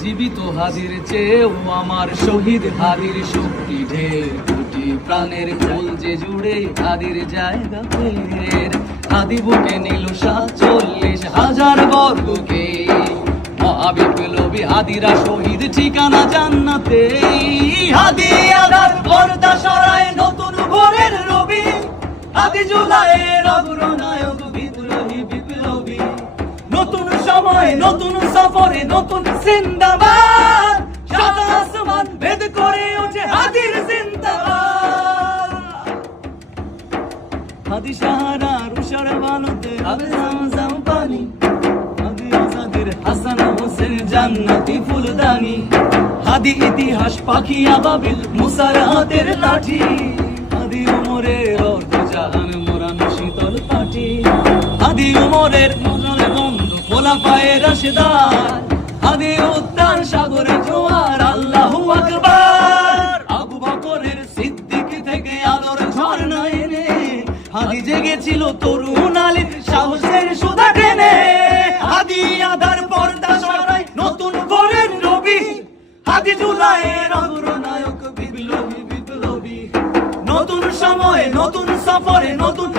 জীবিত হাদির চেয়েও আমার শহীদ হাদির শক্তি ঢের, কোটি প্রাণের খোল যে জুড়ে হাদির জায়গা ফের। হাদি বুকে নিল 47,000 বর্গকে, মহাবিপ্লবী হাদিরা শহীদ ঠিকানা জান্নাতে। হাদি আদার পর্দা সরায় নতুন ভোরের রবি, হাদি জুলাইয়ের অগ্রনায়ক বিদ্রোহী বিপ্লবী। নতুন সময় নতুন সফরে নতুন জিন্দাবাদ, সাদা আসমান ভেদ করে ওঠে হাদির জিন্দাবাদ। হাদি সাহারার উষার বালুতে হবে জামজাম পানি, হাদি আজাদের হাসান হোসেন জান্নাতি ফুলদানি। হাদি ইতিহাস পাখি আবাবিল মুসার হাতের লাঠি, হাদি উমরের অর্ধজাহান মোরানো শীতল পাটি। হাদি উমরের মজলে বন্ধু খোলাফায়ে রাশেদার, হাদি উত্তাল সাগরে জোয়ার আল্লাহু আকবার। আবু বকরের সিদ্দিক থেকে আলোর ঝর্ণা এনে, হাদি জেগেছিল তরুণ আলীর সাহসের সুধা টেনে। হাদি আধার পর্দা সরায় নতুন ভোরের রবি, হাদি জুলাইয়ের অগ্রনায়ক বিপ্লবী বিপ্লবী। নতুন সময় নতুন সফরে নতুন